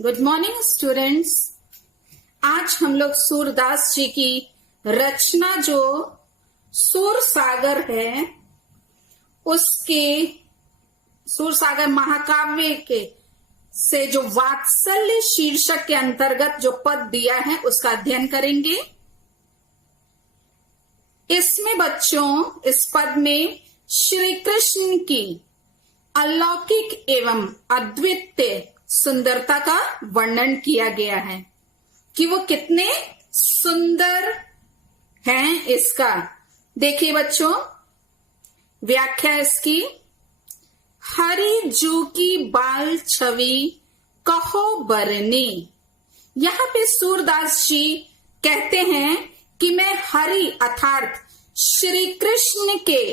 Good morning students. आज हम लोग सूरदास जी की रचना जो सूरसागर है उसके सूरसागर महाकाव्य के से जो वात्सल्य शीर्षक के अंतर्गत जो पद दिया है उसका अध्ययन करेंगे। इसमें बच्चों इस पद में श्री कृष्ण की अलौकिक एवं अद्वितीय सुंदरता का वर्णन किया गया है कि वो कितने सुंदर हैं। इसका देखिए बच्चों, व्याख्या इसकी। हरि जू की बाल छवि कहो बरनी। यहाँ पे सूरदास जी कहते हैं कि मैं हरि अर्थात श्री कृष्ण के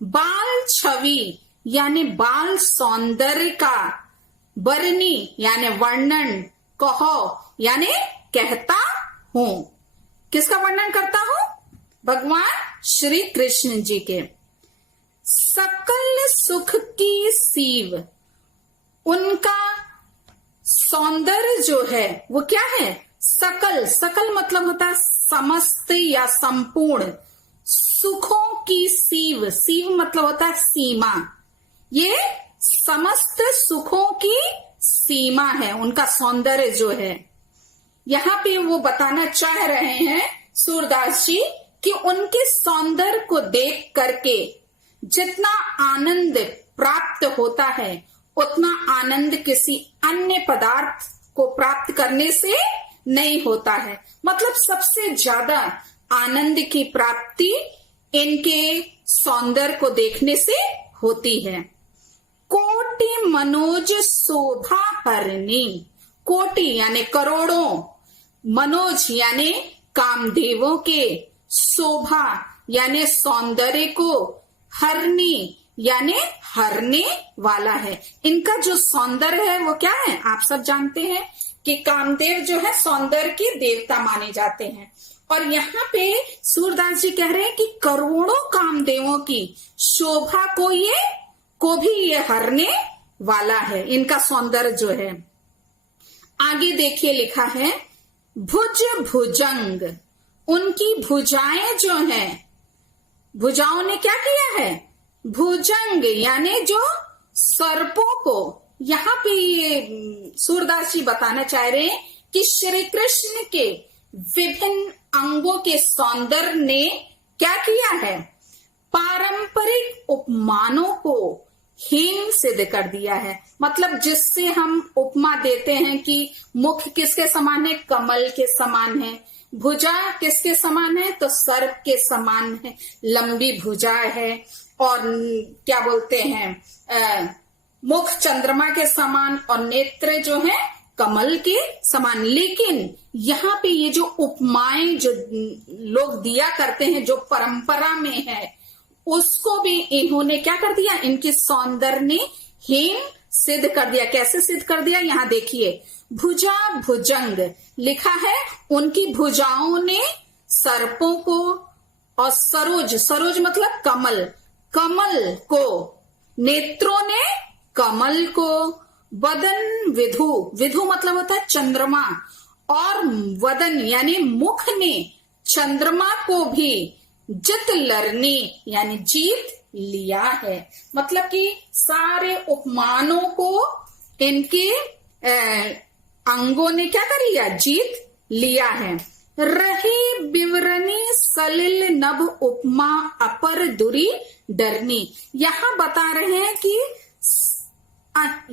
बाल छवि यानी बाल सौंदर्य का बरनी यानी वर्णन, कहो यानी कहता हूं। किसका वर्णन करता हूं? भगवान श्री कृष्ण जी के। सकल सुख की सीव, उनका सौंदर्य जो है वो क्या है? सकल। सकल मतलब होता है समस्त या संपूर्ण। सुखों की सीव, सीव मतलब होता है सीमा। ये समस्त सुखों की सीमा है, उनका सौंदर्य जो है। यहाँ पे वो बताना चाह रहे हैं सूरदास जी कि उनके सौंदर्य को देख करके जितना आनंद प्राप्त होता है उतना आनंद किसी अन्य पदार्थ को प्राप्त करने से नहीं होता है। मतलब सबसे ज्यादा आनंद की प्राप्ति इनके सौंदर्य को देखने से होती है। कोटि मनोज शोभा हरणी। कोटि यानी करोड़ों, मनोज यानी कामदेवों के, शोभा यानी सौंदर्य को, हरणी यानी हरने वाला है। इनका जो सौंदर्य है वो क्या है? आप सब जानते हैं कि कामदेव जो है सौंदर्य के देवता माने जाते हैं। और यहाँ पे सूरदास जी कह रहे हैं कि करोड़ों कामदेवों की शोभा को भी ये हरने वाला है, इनका सौंदर्य जो है। आगे देखिए लिखा है भुज भुजंग। उनकी भुजाएं जो हैं, भुजाओं ने क्या किया है? भुजंग यानी जो सर्पों को, यहाँ पे ये सूरदास जी बताना चाह रहे हैं कि श्री कृष्ण के विभिन्न अंगों के सौंदर्य ने क्या किया है? पारंपरिक उपमानों को हीन सिद्ध कर दिया है। मतलब जिससे हम उपमा देते हैं कि मुख किसके समान है? कमल के समान है। भुजा किसके समान है? तो सर्प के समान है, लंबी भुजा है। और क्या बोलते हैं, मुख चंद्रमा के समान और नेत्र जो है कमल के समान। लेकिन यहाँ पे ये जो उपमाएं जो लोग दिया करते हैं, जो परंपरा में है, उसको भी इन्होंने क्या कर दिया? इनके सौंदर्य ने हीन सिद्ध कर दिया। कैसे सिद्ध कर दिया? यहाँ देखिए, भुजा भुजंग लिखा है। उनकी भुजाओं ने सर्पों को, और सरोज, सरोज मतलब कमल, कमल को, नेत्रों ने कमल को, वदन विधु, विधु मतलब होता है चंद्रमा, और वदन यानी मुख ने चंद्रमा को भी जित लरनी यानी जीत लिया है। मतलब कि सारे उपमानों को इनके अंगों ने क्या कर लिया? जीत लिया है। रही विवरणी सलिल नभ उपमा अपर दुरी डरनी। यहाँ बता रहे हैं कि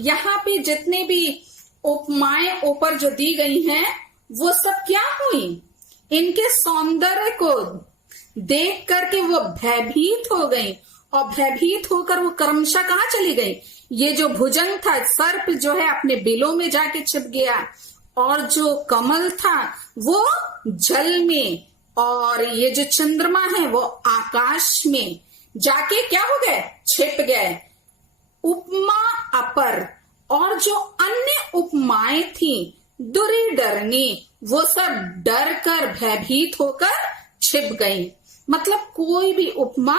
यहाँ पे जितने भी उपमाएं ऊपर जो दी गई हैं वो सब क्या हुई? इनके सौंदर्य को देख करके वो भयभीत हो गई, और भयभीत होकर वो क्रमशः कहाँ चली गई? ये जो भुजंग था, सर्प जो है अपने बिलों में जाके छिप गया, और जो कमल था वो जल में, और ये जो चंद्रमा है वो आकाश में जाके क्या हो गए? छिप गए। उपमा अपर, और जो अन्य उपमाएं थी दुरी डरनी, वो सब डर कर भयभीत होकर छिप गई। मतलब कोई भी उपमा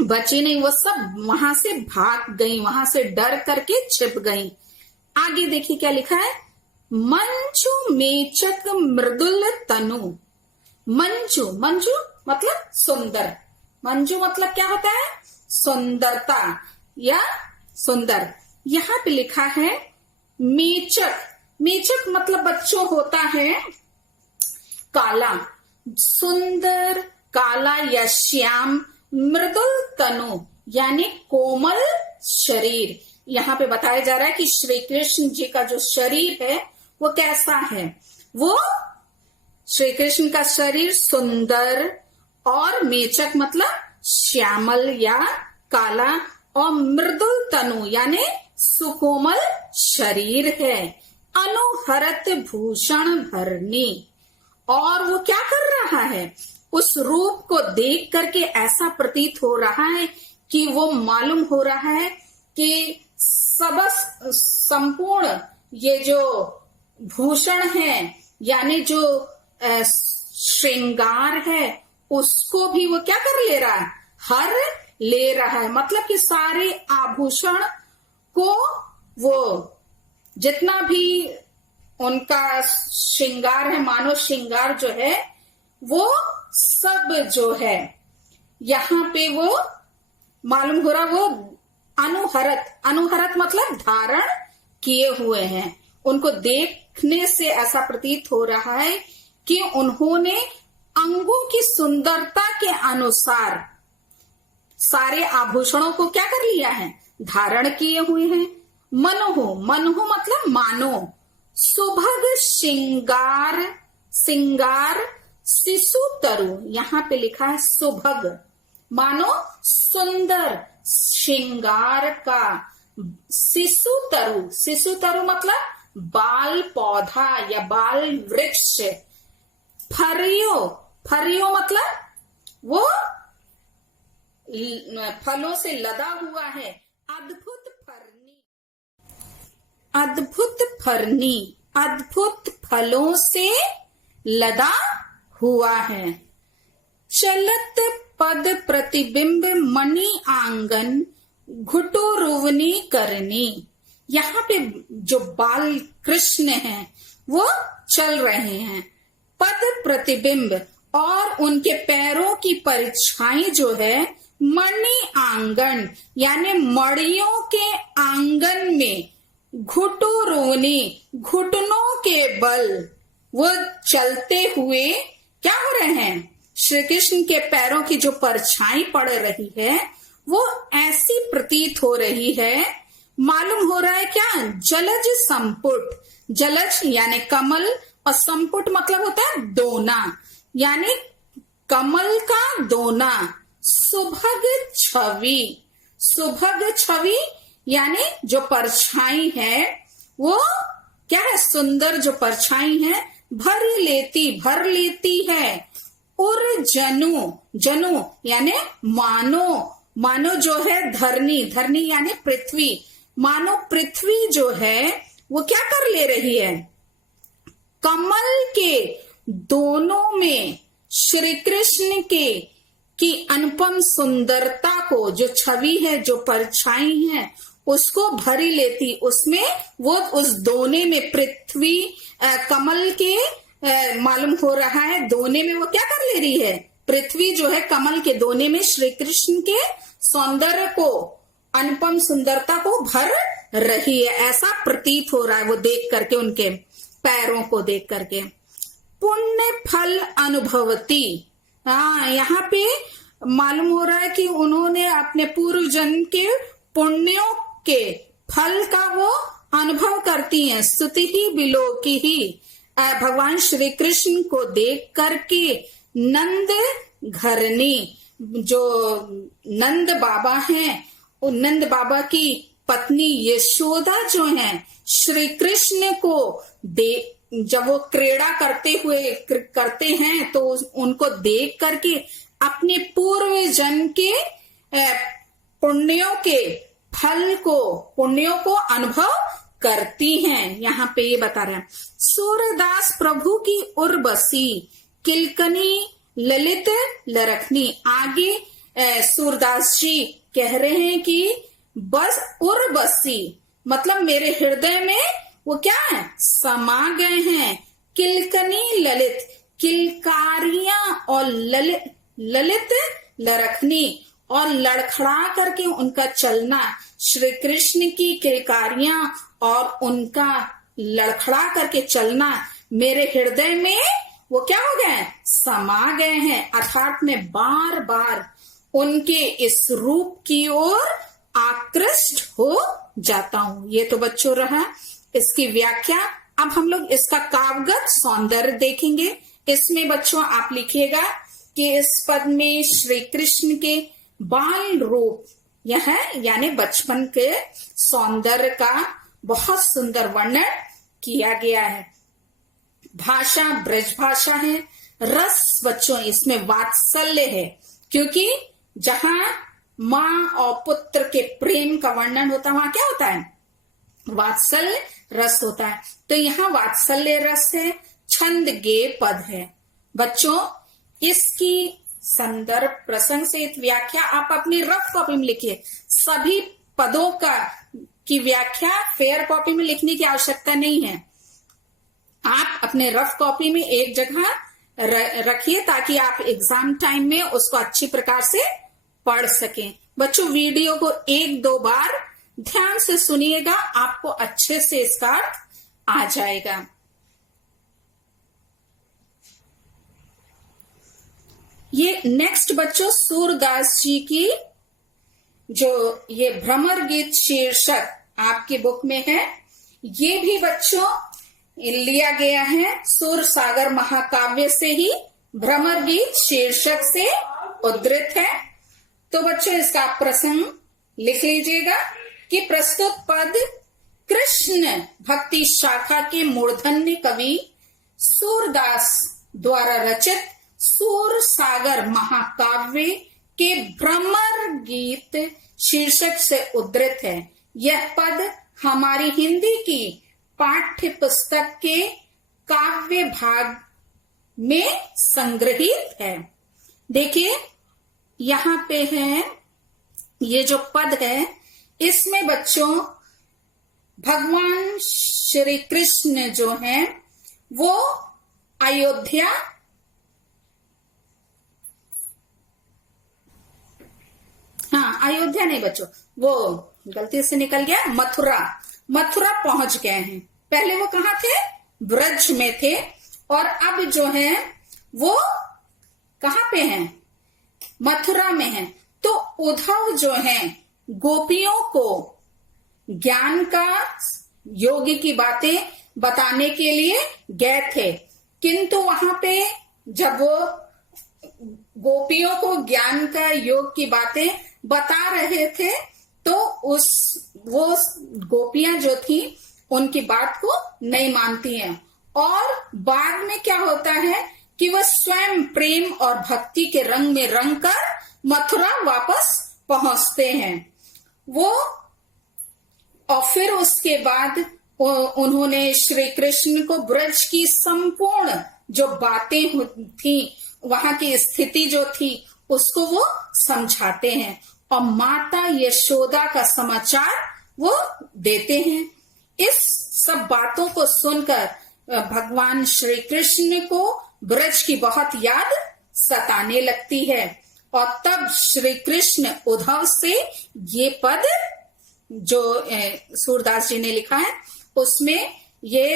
बची नहीं, वो सब वहां से भाग गई, वहां से डर करके छिप गई। आगे देखिए क्या लिखा है, मंजू मेचक मृदुल तनु। मंजू, मंजू मतलब सुंदर, मंजू मतलब क्या होता है, सुंदरता या सुंदर। यहाँ पे लिखा है मेचक, मेचक मतलब बच्चों होता है काला, सुंदर काला या श्याम, मृदुल तनु यानी कोमल शरीर। यहाँ पे बताया जा रहा है कि श्री कृष्ण जी का जो शरीर है वो कैसा है, वो श्री कृष्ण का शरीर सुंदर और मेचक मतलब श्यामल या काला, और मृदुल तनु यानी सुकोमल शरीर है। अनुहरत भूषण भरनी, और वो क्या कर रहा है, उस रूप को देख करके ऐसा प्रतीत हो रहा है कि वो मालूम हो रहा है कि सब संपूर्ण ये जो भूषण है यानी जो श्रृंगार है उसको भी वो क्या कर ले रहा है, हर ले रहा है। मतलब कि सारे आभूषण को वो जितना भी उनका श्रृंगार है, मानव श्रृंगार जो है वो सब जो है यहाँ पे वो मालूम हो रहा, वो अनुहरत, अनुहरत मतलब धारण किए हुए हैं। उनको देखने से ऐसा प्रतीत हो रहा है कि उन्होंने अंगों की सुंदरता के अनुसार सारे आभूषणों को क्या कर लिया है, धारण किए हुए हैं। मनोह, मनोह मतलब मानो, सुभग श्रृंगार, सिंगार शिशु तरु, यहाँ पे लिखा है सुभग मानो सुंदर श्रृंगार का, शिशु तरु, शिशु तरु मतलब बाल पौधा या बाल वृक्ष। फरियो, फरियो मतलब वो फलों से लदा हुआ है। अद्भुत फरनी, अद्भुत फरनी, अद्भुत फलों से लदा हुआ है। चलत पद प्रतिबिंब मणि आंगन घुटो रुवनी करनी, यहाँ पे जो बाल कृष्ण हैं वो चल रहे हैं। पद प्रतिबिंब और उनके पैरों की परछाई जो है मणि आंगन यानी मड़ियों के आंगन में, घुटो रोनी घुटनों के बल वो चलते हुए क्या हो रहे हैं, श्री कृष्ण के पैरों की जो परछाई पड़ रही है वो ऐसी प्रतीत हो रही है, मालूम हो रहा है क्या, जलज संपुट, जलज यानी कमल और संपुट मतलब होता है दोना यानी कमल का दोना। सुभग छवि, सुभग छवि यानी जो परछाई है वो क्या है, सुंदर जो परछाई है, भर लेती है। उर जनु, जनु यानी मानो, मानो जो है धरनी, धरनी यानी पृथ्वी, मानो पृथ्वी जो है वो क्या कर ले रही है, कमल के दोनों में श्री कृष्ण के की अनुपम सुंदरता को, जो छवि है जो परछाई है उसको भरी लेती, उसमें वो उस दोने में पृथ्वी कमल के मालूम हो रहा है, दोने में वो क्या कर ले रही है, पृथ्वी जो है कमल के दोने में श्री कृष्ण के सौंदर्य को, अनुपम सुंदरता को भर रही है, ऐसा प्रतीत हो रहा है वो देख करके, उनके पैरों को देख करके। पुण्य फल अनुभवती, हाँ यहाँ पे मालूम हो रहा है कि उन्होंने अपने पूर्व जन्म के पुण्यों के फल का वो अनुभव करती हैं। स्तुति ही बिलो की ही, भगवान श्री कृष्ण को देख करके नंद घरनी, जो नंद बाबा हैं, नंद बाबा की पत्नी यशोदा जो हैं, श्री कृष्ण को जब वो क्रीड़ा करते हैं तो उनको देख करके अपने पूर्व जन्म के पुण्यों के फल को, पुण्यों को अनुभव करती हैं। यहाँ पे ये बता रहे हैं, सूरदास प्रभु की उर्वशी किलकनी ललित लरखनी। आगे सूरदास जी कह रहे हैं कि बस उर्वशी मतलब मेरे हृदय में वो क्या है, समा गए हैं। किलकनी ललित, किलकारियां और ललित, ललित लरखनी और लड़खड़ा करके उनका चलना, श्री कृष्ण की किलकारियां और उनका लड़खड़ा करके चलना मेरे हृदय में वो क्या हो गए, समा गए हैं। अर्थात मैं बार बार उनके इस रूप की ओर आकृष्ट हो जाता हूं। ये तो बच्चों रहा इसकी व्याख्या। अब हम लोग इसका काव्यगत सौंदर्य देखेंगे। इसमें बच्चों आप लिखिएगा कि इस पद में श्री कृष्ण के बाल रूप यह यानी बचपन के सौंदर्य का बहुत सुंदर वर्णन किया गया है। भाषा ब्रज भाषा है। रस बच्चों इसमें वात्सल्य है, क्योंकि जहां माँ और पुत्र के प्रेम का वर्णन होता है वहां क्या होता है, वात्सल्य रस होता है। तो यहाँ वात्सल्य रस है। छंद गे पद है। बच्चों इसकी संदर्भ प्रसंग सहित व्याख्या आप अपनी रफ कॉपी में लिखिए। सभी पदों की व्याख्या फेयर कॉपी में लिखने की आवश्यकता नहीं है। आप अपने रफ कॉपी में एक जगह रखिए ताकि आप एग्जाम टाइम में उसको अच्छी प्रकार से पढ़ सकें। बच्चों वीडियो को एक दो बार ध्यान से सुनिएगा, आपको अच्छे से इसका अर्थ आ जाएगा। ये नेक्स्ट बच्चों सूरदास जी की जो ये भ्रमर गीत शीर्षक आपकी बुक में है, ये भी बच्चों लिया गया है सुर सागर महाकाव्य से ही, भ्रमर गीत शीर्षक से उद्धृत है। तो बच्चों इसका प्रसंग लिख लीजिएगा कि प्रस्तुत पद कृष्ण भक्ति शाखा के मूर्धन्य कवि सूरदास द्वारा रचित सूर सागर महाकाव्य के भ्रमर गीत शीर्षक से उद्धृत है। यह पद हमारी हिंदी की पाठ्य पुस्तक के काव्य भाग में संग्रहित है। देखिए यहाँ पे है ये जो पद है, इसमें बच्चों भगवान श्री कृष्ण जो हैं वो अयोध्या अयोध्या नहीं बच्चों, वो गलती से निकल गया, मथुरा पहुंच गए हैं। पहले वो कहाँ थे, ब्रज में थे, और अब जो है वो कहाँ पे हैं, मथुरा में हैं। तो उद्धव जो हैं गोपियों को ज्ञान का योग की बातें बताने के लिए गए थे, किंतु वहां पे जब वो गोपियों को ज्ञान का योग की बातें बता रहे थे तो वो गोपियां जो थी उनकी बात को नहीं मानती हैं, और बाद में क्या होता है कि वह स्वयं प्रेम और भक्ति के रंग में रंग कर मथुरा वापस पहुंचते हैं वो। और फिर उसके बाद उन्होंने श्री कृष्ण को ब्रज की संपूर्ण जो बातें थी, वहां की स्थिति जो थी उसको वो समझाते हैं, और माता यशोदा का समाचार वो देते हैं। इस सब बातों को सुनकर भगवान श्री कृष्ण को ब्रज की बहुत याद सताने लगती है, और तब श्री कृष्ण उद्धव से ये पद जो सूरदास जी ने लिखा है उसमें ये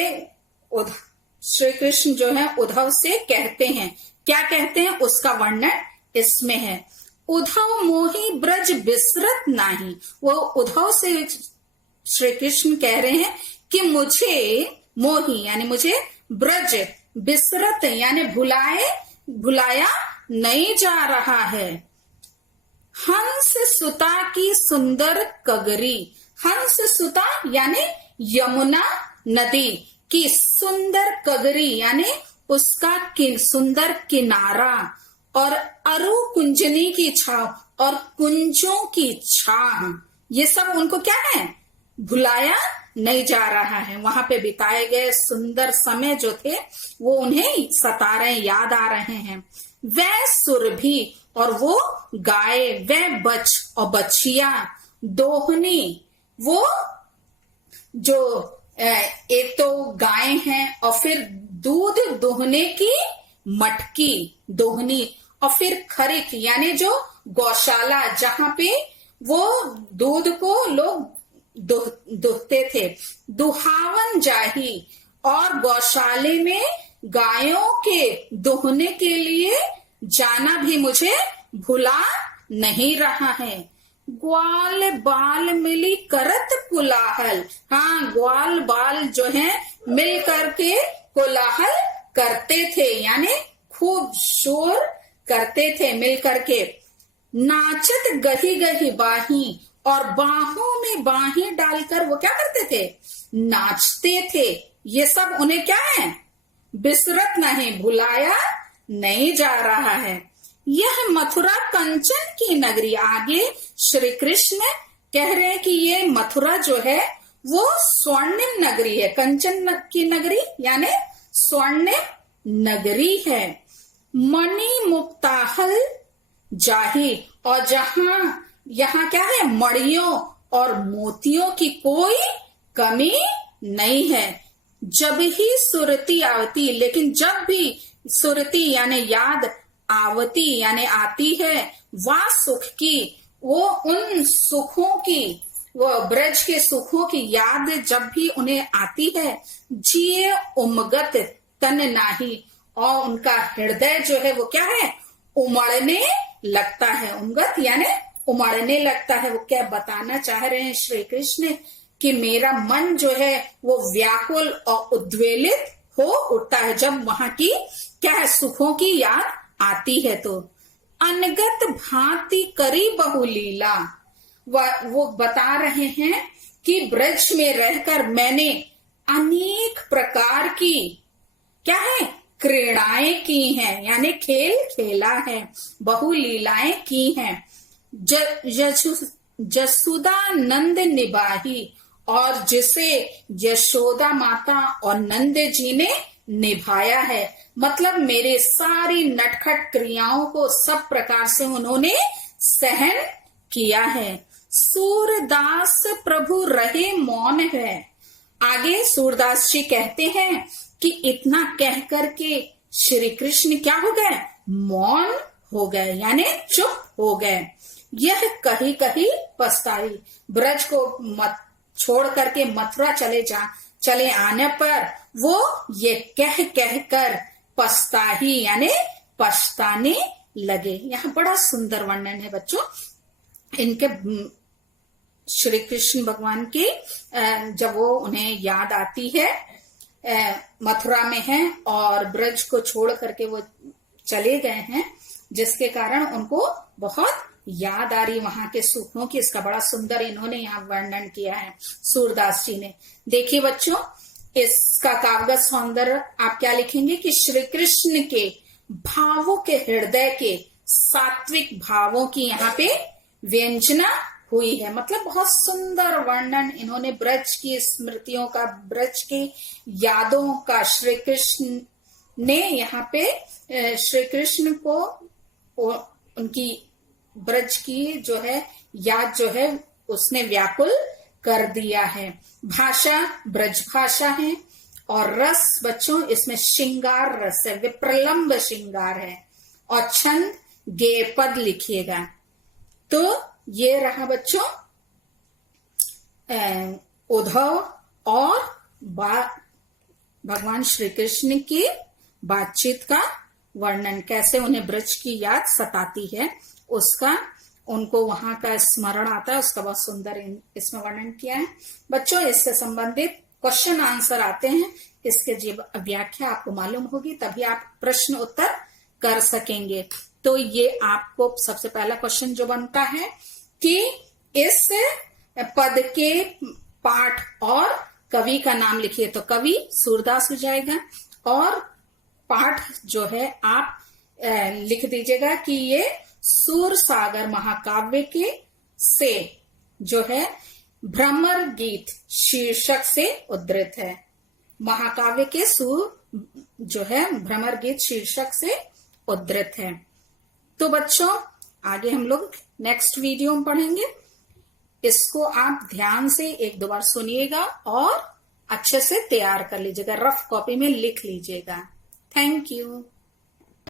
श्री कृष्ण जो है उद्धव से कहते हैं। क्या कहते हैं उसका वर्णन इसमें है। उद्धव मोही ब्रज बिसरत नाही, वो उद्धव से श्री कृष्ण कह रहे हैं कि मुझे मोही यानी मुझे ब्रज, बिसरत यानी भुलाया नहीं जा रहा है। हंस सुता की सुंदर कगरी, हंस सुता यानी यमुना नदी की सुंदर कगरी यानी उसका सुंदर किनारा, और अरु कुंजनी की छाव और कुंजों की छाव, ये सब उनको क्या है, भुलाया नहीं जा रहा है। वहां पे बिताए गए सुंदर समय जो थे वो उन्हें सता रहे, याद आ रहे हैं। वह सुरभि और वो गाय, वह बच और बछिया, दोहनी वो जो एक तो गाय है, और फिर दूध दोहने की मटकी दोहनी, और फिर खरिक यानी जो गौशाला जहां पे वो दूध को लोग दुहते थे, दुहावन जाही, और गौशाले में गायों के दोहने के लिए जाना भी मुझे भुला नहीं रहा है। ग्वाल बाल मिली करत कोलाहल, हाँ ग्वाल बाल जो है मिल करके कोलाहल करते थे, यानी खूब शोर करते थे मिल करके। नाचत गही गही बाही, और बाहों में बाहें डालकर वो क्या करते थे, नाचते थे। ये सब उन्हें क्या है, बिसरत नहीं, भुलाया नहीं जा रहा है। यह मथुरा कंचन की नगरी, आगे श्री कृष्ण कह रहे हैं कि ये मथुरा जो है वो स्वर्णिम नगरी है, कंचन की नगरी यानी स्वर्णिम नगरी है। मणि मुक्ताहल जाही, और जहां यहाँ क्या है, मणियों और मोतियों की कोई कमी नहीं है। जब ही सुरती आवती, लेकिन जब भी सुरती यानी याद, आवती यानी आती है, वह सुख की, वो उन सुखों की, वो ब्रज के सुखों की याद जब भी उन्हें आती है, जिए उमगत तन नाही, और उनका हृदय जो है वो क्या है, उमड़ने लगता है। उमगत यानी उमड़ने लगता है। वो क्या बताना चाह रहे हैं श्री कृष्ण, कि मेरा मन जो है वो व्याकुल और उद्वेलित हो उठता है जब वहां की क्या है, सुखों की याद आती है। तो अनगत भांति करी बहुलीला, वो बता रहे हैं कि ब्रज में रहकर मैंने अनेक प्रकार की क्या है, क्रीड़ाएं की हैं, यानी खेल खेला है, बहुलीलाएं की हैं। जसुदा नंद निभाही, और जिसे यशोदा माता और नंद जी ने निभाया है, मतलब मेरे सारी नटखट क्रियाओं को सब प्रकार से उन्होंने सहन किया है। सूरदास प्रभु रहे मौन है, आगे सूरदास जी कहते हैं कि इतना कह करके श्री कृष्ण क्या हो गए, मौन हो गए, यानी चुप हो गए। यह कहीं कहीं पछताई, ब्रज को मत छोड़ करके मथुरा चले आने पर वो ये कह कर पछताही यानी पछताने लगे। यहाँ बड़ा सुंदर वर्णन है बच्चों इनके, श्री कृष्ण भगवान की जब वो उन्हें याद आती है, मथुरा में है और ब्रज को छोड़ करके वो चले गए हैं, जिसके कारण उनको बहुत याद आ रही वहां के सुखों की। इसका बड़ा सुंदर इन्होंने यहाँ वर्णन किया है सूरदास जी ने। देखिए बच्चों, इसका काव्य सौंदर्य आप क्या लिखेंगे कि श्री कृष्ण के भावों के, हृदय के सात्विक भावों की यहाँ पे व्यंजना हुई है। मतलब बहुत सुंदर वर्णन इन्होंने ब्रज की स्मृतियों का, ब्रज की यादों का श्री कृष्ण ने यहाँ पे श्री कृष्ण को उनकी ब्रज की जो है याद जो है उसने व्याकुल कर दिया है। भाषा ब्रज भाषा है और रस बच्चों इसमें श्रृंगार रस है, विप्रलंब श्रृंगार है। और छंद गेय पद लिखिएगा। तो ये रहा बच्चों उद्धव और भगवान श्री कृष्ण की बातचीत का वर्णन, कैसे उन्हें ब्रज की याद सताती है उसका, उनको वहां का स्मरण आता है, उसका बहुत सुंदर इसमें वर्णन किया है। बच्चों इससे संबंधित क्वेश्चन आंसर आते हैं, इसके जब व्याख्या आपको मालूम होगी तभी आप प्रश्न उत्तर कर सकेंगे। तो ये आपको सबसे पहला क्वेश्चन जो बनता है कि इस पद के पाठ और कवि का नाम लिखिए। तो कवि सूरदास हो जाएगा और पाठ जो है आप लिख दीजिएगा कि ये सूर सागर महाकाव्य के से जो है भ्रमर गीत शीर्षक से उद्धृत है। महाकाव्य के सूर जो है भ्रमर गीत शीर्षक से उद्धृत है। तो बच्चों आगे हम लोग नेक्स्ट वीडियो में पढ़ेंगे। इसको आप ध्यान से एक दो बार सुनिएगा और अच्छे से तैयार कर लीजिएगा, रफ कॉपी में लिख लीजिएगा। Thank you.